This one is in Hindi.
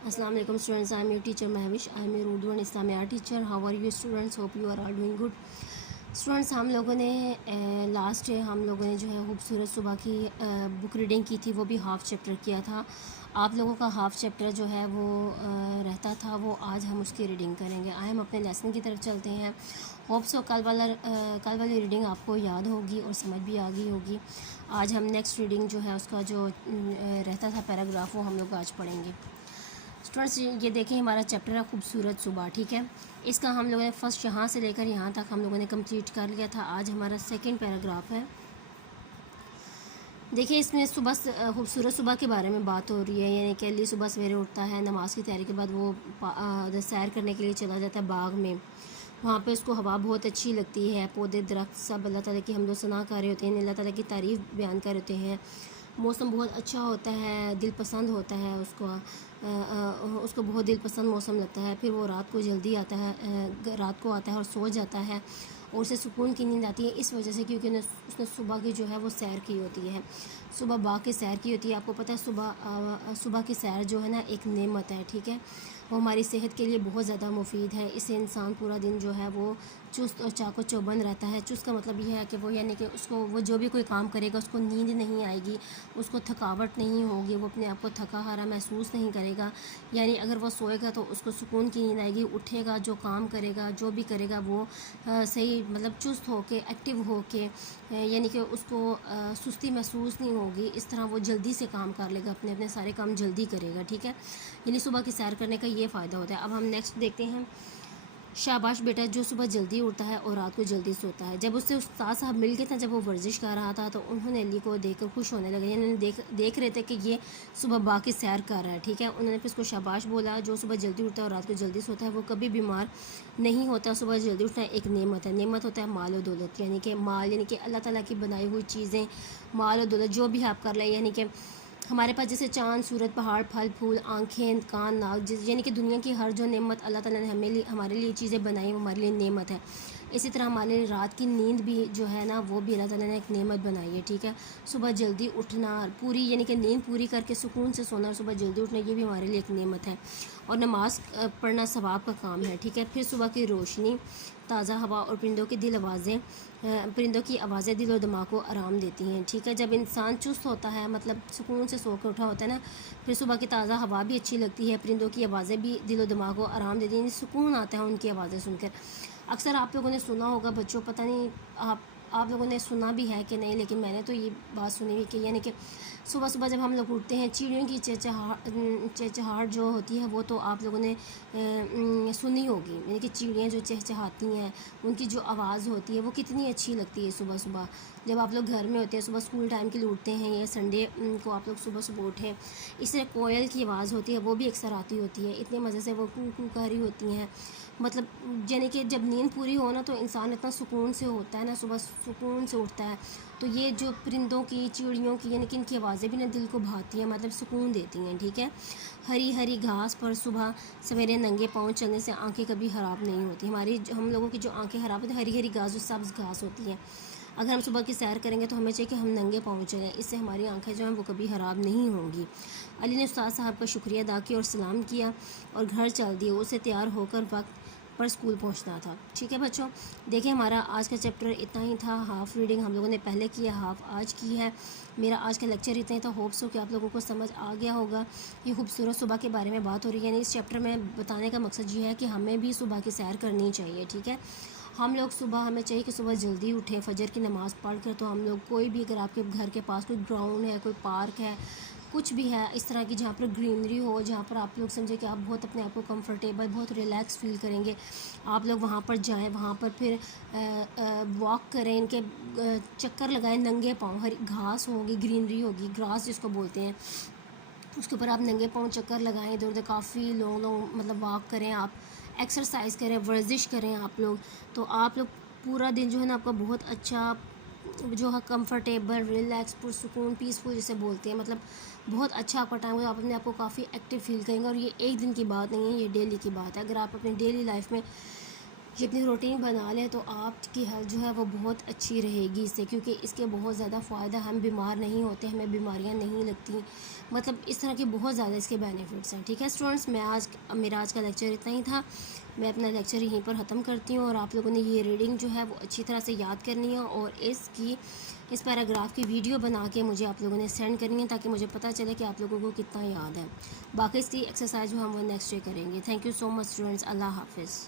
Assalamu alaikum students. I am your teacher Mahwish. I am your Urdu and Islamic art teacher. How are you students? Hope you are all doing good. Students हम लोगों ने लास्ट हम लोगों ने जो है खूबसूरत सुबह की बुक रीडिंग की थी, वो भी हाफ़ चैप्टर किया था। आप लोगों का हाफ़ चैप्टर जो है वो रहता था, वो आज हम उसकी रीडिंग करेंगे। आए हम अपने लेसन की तरफ चलते हैं। होप सो कल वाली रीडिंग आपको याद होगी और समझ भी आ गई होगी। आज हम नेक्स्ट रीडिंग जो है उसका जो रहता था पैराग्राफ, वो हम लोग आज पढ़ेंगे। स्टूडेंट्स ये देखें, हमारा चैप्टर है खूबसूरत सुबह। ठीक है, इसका हम लोगों ने फ़र्स्ट यहाँ से लेकर यहाँ तक हम लोगों ने कंप्लीट कर लिया था। आज हमारा सेकंड पैराग्राफ है। देखिए, इसमें सुबह खूबसूरत सुबह के बारे में बात हो रही है, यानी कि अली सुबह सवेरे उठता है, नमाज की तैयारी के बाद वो सैर करने के लिए चला जाता है बाग में। वहाँ पे उसको हवा बहुत अच्छी लगती है, पौधे दरख्त सब अल्लाह ताला की हमदो सना कर रहे होते हैं, अल्लाह ताला की तारीफ़ बयान कर रहे होते हैं। मौसम बहुत अच्छा होता है, दिल पसंद होता है उसको बहुत दिल पसंद मौसम लगता है। फिर वो रात को जल्दी आता है, रात को आता है और सो जाता है और उसे सुकून की नींद आती है, इस वजह से क्योंकि उसने सुबह की जो है वो सैर की होती है, सुबह बाग की सैर की होती है। आपको पता है सुबह की सैर जो है ना एक नेमत है। ठीक है, वो हमारी सेहत के लिए बहुत ज़्यादा मुफीद है। इससे इंसान पूरा दिन जो है वो चुस्त और चाको चौबंद रहता है। चुस्त का मतलब ये है कि वो यानी कि उसको वो जो भी कोई काम करेगा उसको नींद नहीं आएगी, उसको थकावट नहीं होगी, वो अपने आप को थका हारा महसूस नहीं करेगा। यानी अगर वो सोएगा तो उसको सुकून की नींद आएगी, उठेगा, जो काम करेगा, जो भी करेगा वो सही मतलब चुस्त होके, एक्टिव होके, यानी कि उसको सुस्ती महसूस नहीं होगी। इस तरह वो जल्दी से काम कर लेगा, अपने अपने सारे काम जल्दी करेगा। ठीक है, यानी सुबह की सैर करने का ये फ़ायदा होता है। अब हम नेक्स्ट देखते हैं। शाबाश बेटा जो सुबह जल्दी उठता है और रात को जल्दी सोता है। जब उससे उस्ताद साहब मिल गए थे, जब वो वर्जिश कर रहा था, तो उन्होंने अली को देखकर खुश होने लगे। उन्होंने देख रहे थे कि ये सुबह बाकी सैर कर रहा है। ठीक है, उन्होंने फिर उसको शाबाश बोला। जो सुबह जल्दी उठता है और रात को जल्दी सोता है वो कभी बीमार नहीं होता। सुबह जल्दी उठना एक नेमत है। नेमत होता है माल और दौलत, यानी कि माल यानी कि अल्लाह ताला की बनाई हुई चीज़ें, माल और दौलत जो भी आप कर लें, यानी कि हमारे पास जैसे चाँद, सूरज, पहाड़, फल फूल, आँखें, कान, नाक, यानी कि दुनिया की हर जो नेमत अल्लाह ताला ने हमारे लिए चीज़ें बनाई, वो हमारे लिए नेमत है। इसी तरह हमारे लिए रात की नींद भी जो है ना, वो भी अल्लाह ताला ने एक नेमत बनाई है। ठीक है, सुबह जल्दी उठना, पूरी यानी कि नींद पूरी करके सुकून से सोना और सुबह जल्दी उठना, ये भी हमारे लिए एक नेमत है। और नमाज पढ़ना सवाब का काम है। ठीक है, फिर सुबह की रोशनी, ताज़ा हवा और परिंदों की आवाज़ें दिल और दिमाग को आराम देती हैं। ठीक है, जब इंसान चुस्त होता है, मतलब सुकून से सो कर उठा होता है ना, फिर सुबह की ताज़ा हवा भी अच्छी लगती है, परिंदों की आवाज़ें भी दिल और दिमाग को आराम देती हैं, सुकून आता है उनकी आवाज़ें सुनकर। अक्सर आप लोगों ने सुना होगा बच्चों, पता नहीं आप लोगों ने सुना भी है कि नहीं, लेकिन मैंने तो ये बात सुनी हुई कि यानी कि सुबह सुबह जब हम लोग उठते हैं, चिड़ियों की चहचहाहट जो होती है वो तो आप लोगों ने सुनी होगी। यानी कि चिड़ियाँ जो चहचहाती हैं, उनकी जो आवाज़ होती है वो कितनी अच्छी लगती है सुबह सुबह। जब आप लोग घर में होते हैं, सुबह स्कूल टाइम के लिए उठते हैं या संडे को आप लोग सुबह सुबह उठें, इससे कोयल की आवाज़ होती है वो भी अक्सर आती होती है, इतने मज़े से वो कू कू कर रही होती हैं। मतलब यानी कि जब नींद पूरी हो ना, तो इंसान इतना सुकून से होता है ना, सुबह सुकून से उठता है। तो ये जो परिंदों की, चिड़ियों की, यानी कि इनकी आवाज़ें भी ना दिल को भाती हैं, मतलब सुकून देती हैं। ठीक है, हरी हरी घास पर सुबह सवेरे नंगे पाँव चलने से आंखें कभी ख़राब नहीं होती। हम लोगों की जो आंखें ख़राब होती हैं, हरी हरी घास, जो सब्ज़ घास होती है, अगर हम सुबह की सैर करेंगे तो हमें चाहिए कि हम नंगे पाँव चलें, इससे हमारी आंखें जो हैं वो कभी ख़राब नहीं होंगी। अली ने उस्ताद साहब का शुक्रिया अदा किया और सलाम किया और घर चल दिए। उसे तैयार होकर वक्त पर स्कूल पहुंचना था। ठीक है बच्चों, देखिए हमारा आज का चैप्टर इतना ही था। हाफ़ रीडिंग हम लोगों ने पहले की है, हाफ़ आज की है। मेरा आज का लेक्चर इतना ही था। होप्स हो कि आप लोगों को समझ आ गया होगा। ये खूबसूरत सुबह के बारे में बात हो रही है, यानी इस चैप्टर में बताने का मकसद ये है कि हमें भी सुबह की सैर करनी चाहिए। ठीक है, हम लोग सुबह, हमें चाहिए कि सुबह जल्दी उठें, फजर की नमाज़ पढ़ कर। तो हम लोग कोई भी, अगर आपके घर के पास कोई ग्राउंड है, कोई पार्क है, कुछ भी है इस तरह की जहाँ पर ग्रीनरी हो, जहाँ पर आप लोग समझे कि आप बहुत अपने आप को कंफर्टेबल, बहुत रिलैक्स फील करेंगे, आप लोग वहाँ पर जाएं, वहाँ पर फिर वॉक करें, इनके चक्कर लगाएं नंगे पाँव। हरी घास होगी, ग्रीनरी होगी, ग्रास जिसको बोलते हैं, उसके ऊपर आप नंगे पाँव चक्कर लगाएं, इधर उधर काफ़ी लॉन्ग मतलब वॉक करें, आप एक्सरसाइज करें, वर्जिश करें आप लोग। तो आप लोग पूरा दिन जो है ना आपका बहुत अच्छा जो है कंफर्टेबल, रिलैक्स, पुरसुकून, पीसफुल जिसे बोलते हैं, मतलब बहुत अच्छा आपका टाइम होगा। आप अपने आप को काफ़ी एक्टिव फील करेंगे और ये एक दिन की बात नहीं है, ये डेली की बात है। अगर आप अपनी डेली लाइफ में ये अपनी रूटीन बना लें तो आपकी हेल्थ जो है वो बहुत अच्छी रहेगी इससे, क्योंकि इसके बहुत ज़्यादा फ़ायदा, हम बीमार नहीं होते, हमें बीमारियां नहीं लगती, मतलब इस तरह के बहुत ज़्यादा इसके बेनिफिट्स हैं। ठीक है स्टूडेंट्स, मेरा आज का लेक्चर इतना ही था। मैं अपना लेक्चर यहीं पर ख़त्म करती हूँ और आप लोगों ने ये रीडिंग जो है वो अच्छी तरह से याद करनी है और इस पैराग्राफ की वीडियो बना के मुझे आप लोगों ने सेंड करनी है, ताकि मुझे पता चले कि आप लोगों को कितना याद है। बाकी इसकी एक्सरसाइज जो हम वो नेक्स्ट डे करेंगे। Thank you so much students, अल्लाह हाफिज़।